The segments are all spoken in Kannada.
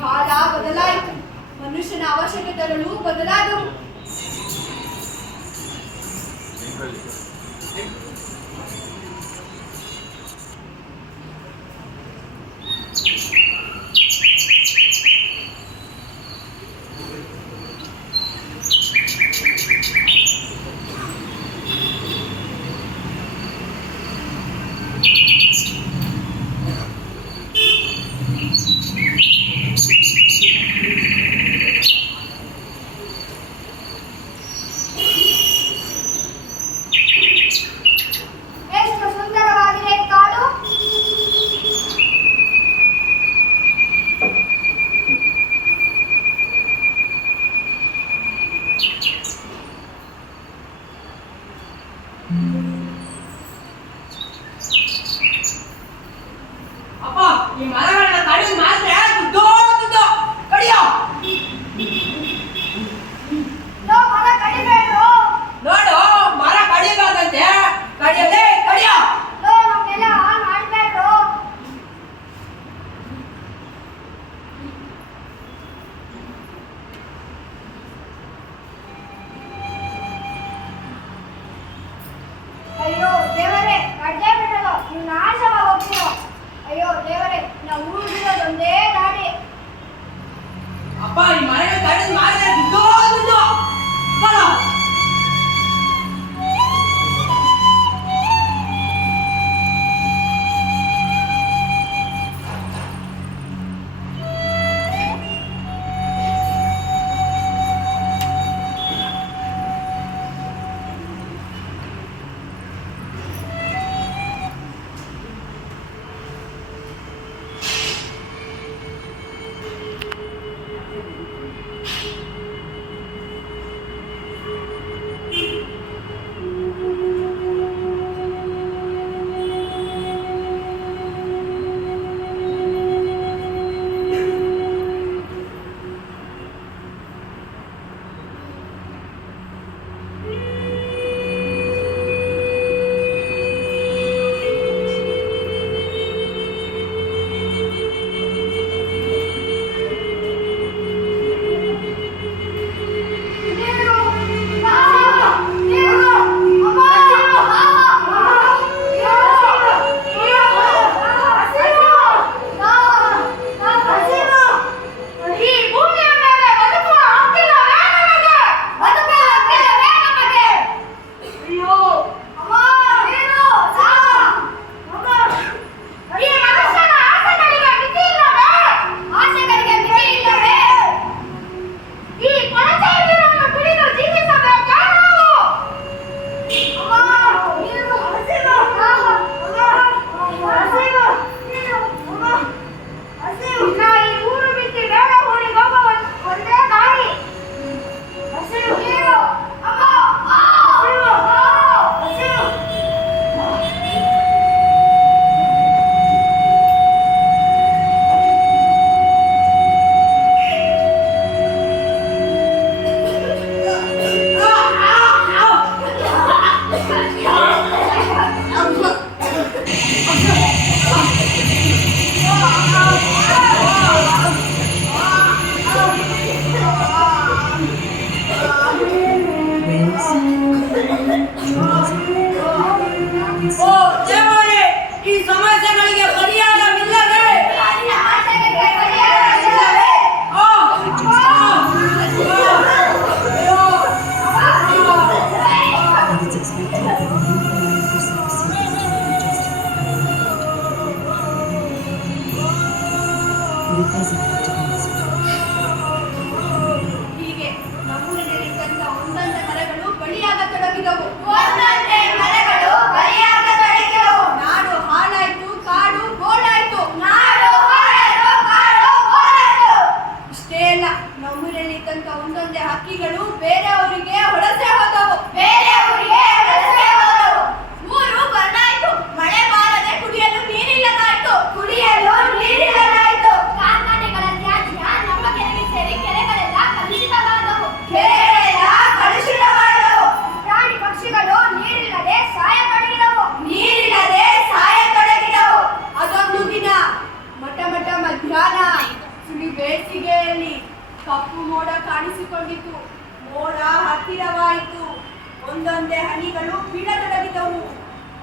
ಕಾಲ ಬದಲಾಯಿತು, ಮನುಷ್ಯನ ಅವಶ್ಯಕತೆಗಳು ಬದಲಾದವು. ಅಯ್ಯೋ ದೇವರೇ, ಕಡ್ಡೆ ಬಿಡಲು ನೀವು ನಾಶವಾಗಿ ಹೋಗ್ತೀರೋ. ಅಯ್ಯೋ ದೇವರೇ, ನಾವು ಊರಿರೋದೊಂದೇ ಗಾಡಿ. ಅಪ್ಪ ಈ ಮನೆಗೆ ಕಡಿದು ಮಾಡಿದ್ರೆ ದುಡ್ಡು ಹೀಗೆ ನಮ್ಮೂರಿನಲ್ಲಿದ್ದಂಥ ಒಂದೊಂದು ಮರಗಳು ಬಲಿಯಾಗತೊಡಗಿದವು. ನಾಡು ಹಾಳಾಯ್ತು, ಕಾಡು ಗೋಳಾಯ್ತು. ಇಷ್ಟೇ ಅಲ್ಲ, ನಮ್ಮೂರಿನಲ್ಲಿದ್ದಂಥ ಒಂದೊಂದೇ ಹಕ್ಕಿಗಳು ಬೇರೆಯವರಿಗೆ ವಲಸೆ ಹೋದವು. ಊರು ಬರಲಾಯ್ತು, ಮಳೆ ಬಾರದೆ ಕುಡಿಯಲು ನೀರಿಲ್ಲದಾಯ್ತು. ಕಾರ್ಖಾನೆಗಳ ತ್ಯಾಜ್ಯ ನಮ್ಮ ಕೆರೆಗೆ ಸೇರಿ ಕೆರೆಗಳೆಲ್ಲ ಕಲುಷಿತವಾದವು. ಪ್ರಾಣಿ ಪಕ್ಷಿ ಕತ್ತಲೆಯಲ್ಲಿ ಕಪ್ಪು ಮೋಡ ಕಾಣಿಸಿಕೊಂಡಿತು. ಮೋಡ ಹತ್ತಿರವಾಯಿತು. ಒಂದೊಂದೇ ಹನಿಗಳು ಬೀಳತೊಡಗಿದವು.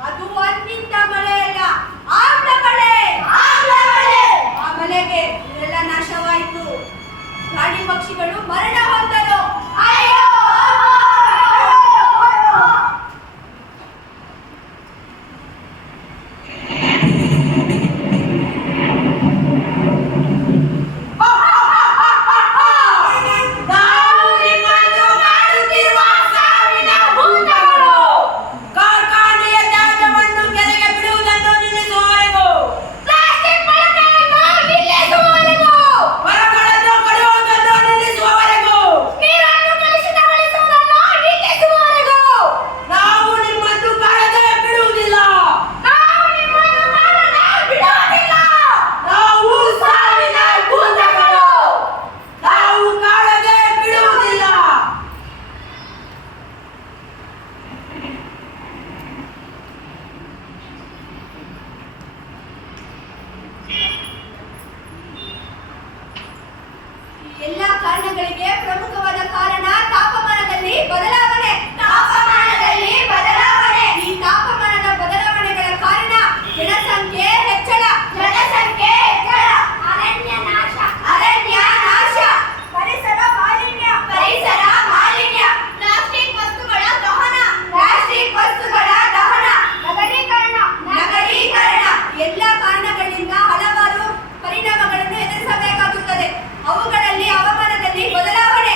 ಅದು ಅನ್ನಿಂದ ಮಳೆಯಲ್ಲ, ಆಮ್ಲ ಮಳೆ. ಆ ಮಳೆಗೆ ಎಲ್ಲ ನಾಶವಾಯಿತು. ಪ್ರಾಣಿ ಪಕ್ಷಿಗಳು ಮರಣ ಹೊಂದಲು. ಅಯ್ಯೋ ಎಲ್ಲ ಕಾರಣಗಳಿಗೆ ಪ್ರಮುಖವಾದ ಕಾರಣ ತಾಪಮಾನದಲ್ಲಿ ಬದಲಾವಣೆ. ಈ ತಾಪಮಾನದ ಬದಲಾವಣೆಗಳ ಕಾರಣ ಜನಸಂಖ್ಯೆ ಹೆಚ್ಚಳ, ಅರಣ್ಯ ನಾಶ, ಪರಿಸರ ಮಾಲಿನ್ಯ, ಪ್ಲಾಸ್ಟಿಕ್ ವಸ್ತುಗಳ ದಹನ, ನಗರೀಕರಣ ಎಲ್ಲ ಕಾರಣಗಳಿಂದ ಹಲವಾರು ಪರಿಣಾಮಗಳನ್ನು ಎದುರಿಸಬೇಕಾಗುತ್ತದೆ. ಅವುಗಳಲ್ಲಿ ಹವಾಮಾನದಲ್ಲಿ ಬದಲಾವಣೆ,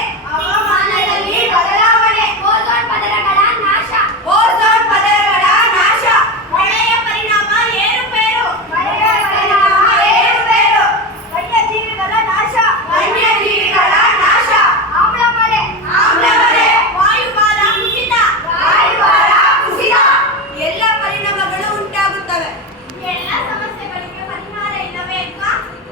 ಓಝೋನ್ ಪದರಗಳ ನಾಶ, ಮಳೆಯ ಪರಿಣಾಮ ಏರುಪೇರು, ವನ್ಯಜೀವಿಗಳ ನಾಶ, ಆಮ್ಲ ಮಳೆ, ವಾಯುಭಾರ ಕುಸಿತ, ಎಲ್ಲ ಪರಿಣಾಮಗಳು ಉಂಟಾಗುತ್ತವೆ. ಎಲ್ಲ ಸಮಸ್ಯೆಗಳಿಗೆ ಪರಿಹಾರ ಇಲ್ಲವೇ ಅಕ್ಕ?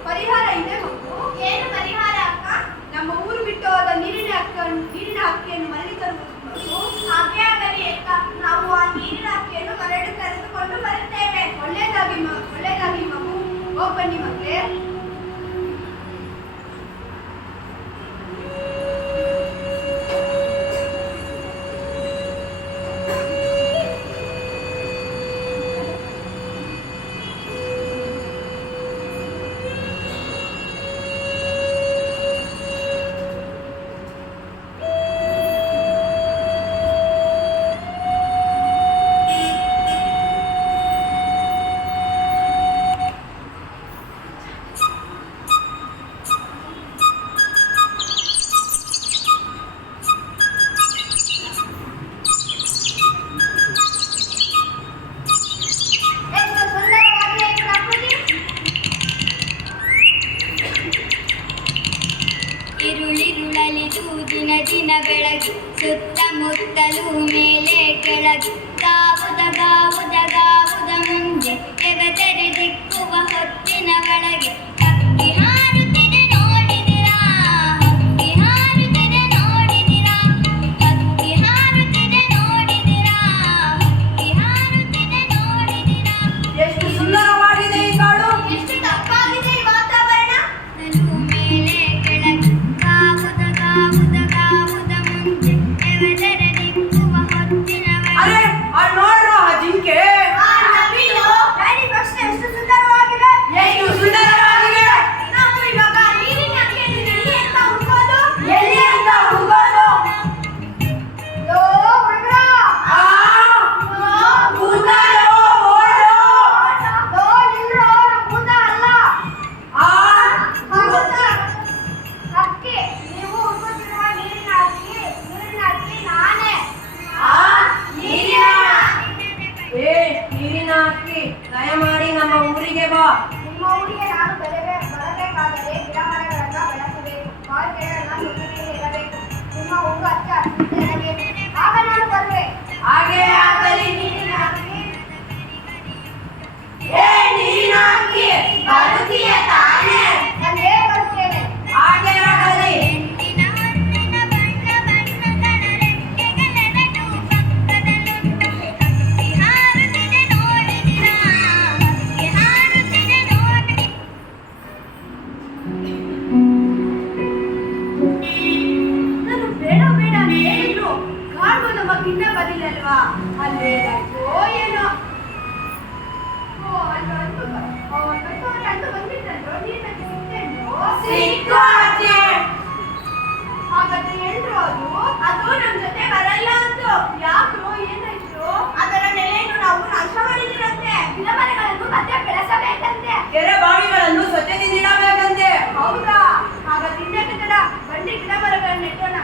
ಪರಿಹಾರ ಇದೆ ಮಗು. ಏನು ಪರಿಹಾರ ಅಕ್ಕ? ನಮ್ಮ ಊರು ಬಿಟ್ಟು ಹೋದ ನೀರಿನ ಹಕ್ಕಿಯನ್ನು ಮರಳಿ ತರುವುದು. ಹಾಗೆ ಆಗಲಿ ಅಕ್ಕ, ನಾವು ಆ ನೀರಿನ ಹಕ್ಕಿಯನ್ನು ಮರಳಿ ಕರೆದುಕೊಂಡು ಬರುತ್ತೇವೆ. ಒಳ್ಳೆಯದಾಗಿ ಮಗು. ಹೋಗಿ ಬನ್ನಿ ಮಕ್ಕಳೇ. ಇರುಳಿರುಳಲಿದು ದಿನ ದಿನ ಬೆಳಗಿ ಸುತ್ತಮುತ್ತಲೂ ಮೇಲೆ ಕೆಳಗಿ ಗಾವುದ ಮುಂದೆ ಎಗದರೆ ದಿಕ್ಕುವ ಹೊತ್ತಿನ ಒಳಗೆ ಹಕ್ಕಿ ಹಾರುತ್ತಿದೆ ನೋಡಿದಿರಾ, ಹಕ್ಕಿ ಹಾರುತ್ತಿದೆ ನೋಡಿದಿರಾ, ಹಕ್ಕಿ ಹಾರುತ್ತಿದೆ ನೋಡಿದಿರಾ, ಹಕ್ಕಿ ಹಾರುತ್ತಿದೆ ನೋಡಿದಿರಾ. ಎಷ್ಟು ಸುಂದರವಾಗಿದೆ ಈ ಕಾಡು, ಎಷ್ಟು ತಪ್ಪಾಗಿದೆ ಈ ವಾತಾವರಣ. ಮೇಲೆ ಕೆಳಗೆ ಗಾವುದ ಮುಂದೆ ಎಗದರೆ ದಿಕ್ಕುವ ಹೊತ್ತಿನ ಅರೆ ಅಲ್ಲಿ ನೋಡ್ರ ಆ ಜಿಂಕೆ, ಪ್ರಾಣಿ ಪಕ್ಷಿ ಎಷ್ಟು ಸುಂದರವಾಗಿವೆ. ನಾವು ಇವಾಗ ನೀರಿನ ಹಕ್ಕಿಯನ್ನು ಎಲ್ಲಿ ಅಂತ ಹುಡುಕೋದು? ಲೋ ಹುಡುಗ್ರ, ಲೋ ನಿಲ್ರೋ, ಭೂತ ಅಲ್ಲ, ಹಕ್ಕಿ. ನೀವು ಹುಡುಕುತ್ತಿರುವ ನೀರಿನ ಹಕ್ಕಿ ನಾನೇ. ನೀರಿನ ಹಕ್ಕಿ, ದಯಮಾಡಿ ನಮ್ಮ ಊರಿಗೆ ಬಾ. ನಿಮ್ಮ ಊರಿಗೆ ನಾನು ಬರಬೇಕಾದರೆ ಗಿಡ ಮರಗಳನ್ನು ಬೆಳೆಸಬೇಕು, ಕಾಲ್ಗೆಗಳನ್ನು ಸುತ್ತಿಗೆ ಇರಬೇಕು, ನಿಮ್ಮ ಊರು ಹಚ್ಚ ಹಸಿರು ಇರಬೇಕು. ಆಗ ನಾನು ಬರುವೆ. ಹಾಗೆ ಆಗಲಿ. ನೀರಿನ ಹಕ್ಕಿ, ನೀರಿನ ಹಕ್ಕಿ, ಬರುತ್ತೀಯ ತಾನೇ? ನಾನೇ ಬರುತ್ತೇನೆ. ಹಾಗೆ ಆಗಲಿ. ಎಂಟಿನ ಹಣ್ಣಿನ ಬಣ್ಣ ಬಣ್ಣಗಳ ರೆಕ್ಕೆಗಳೆರಡು ಪಕ್ಕದಲ್ಲುಂಟು. ಹಕ್ಕಿ ಹಾರುತ್ತಿದೆ ನೋಡಿದಿರಾ, ಹಕ್ಕಿ ಹಾರುತ್ತಿದೆ ನೋಡಿ. ಅಲ್ಲೇನಾಯ್ತೋ ಏನೋ. ಅಂತೂ ಬಂದಿದ್ದಂದ್ರು ನೀನಕ್ಕೆ ಸಿಕ್ತೇನ್ರು ಹಾಗಾದ್ರೆ ಹೇಳ್ರು ಅದು ನಮ್ ಜೊತೆ ಬರಲ್ಲ ಅಂತು. ಯಾಕ್ರು ಏನಾಯ್ತು? ಅದರ ನೆಲೆಯನ್ನು ನಾವು ನಾಶ ಮಾಡಿದಿರಂತೆ. ಗಿಡ ಮರಗಳನ್ನು ಮತ್ತೆ ಬೆಳೆಸಬೇಕಂತೆ. ಕೆರೆ ಬಾವಿಗಳನ್ನು ಸ್ವಚ್ಛತೆಯಿಂದಿಡಬೇಕಂತೆ. ಹೌದಾ? ಹಾಗಾದ್ರೆ ಇನ್ನೇಕೆ ತಡ, ಬನ್ನಿ ಗಿಡ ಮರಗಳನ್ನು ನೆಟ್ಟೋಣ.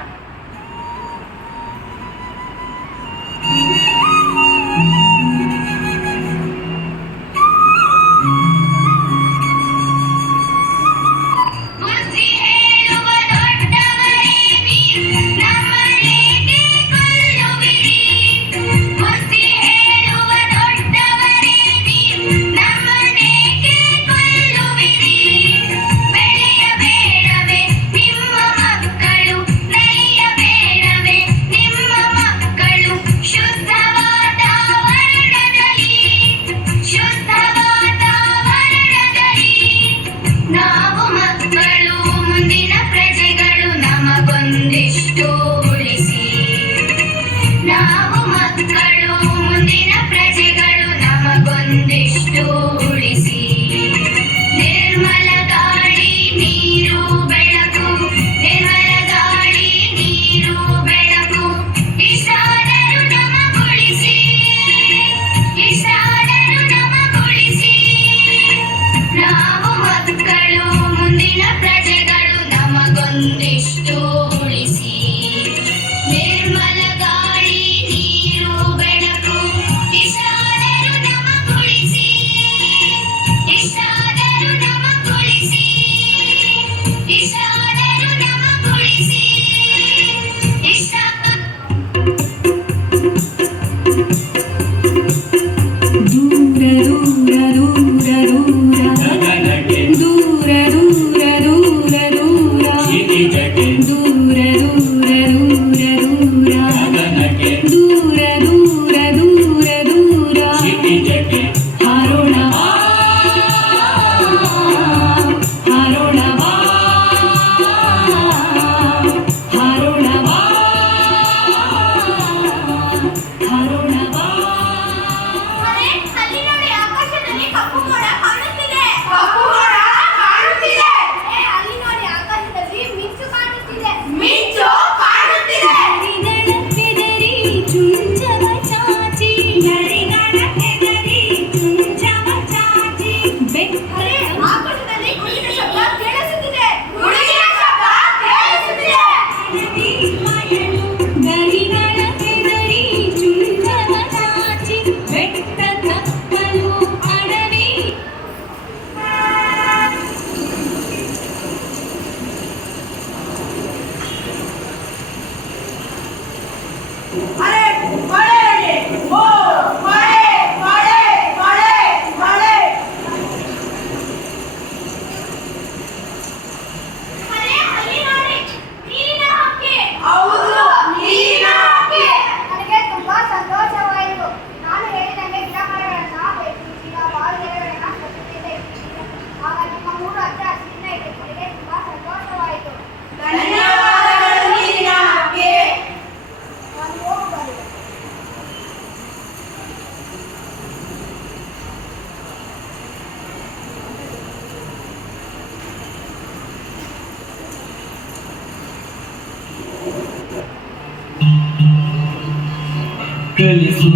ಕಲಿಸು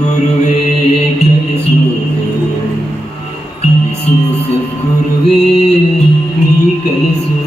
ಗುರುವೇ ಕಲಿಸು ಕಲಿಸು ಸದ್ಗುರುವೇ ನೀ ಕಲಿಸು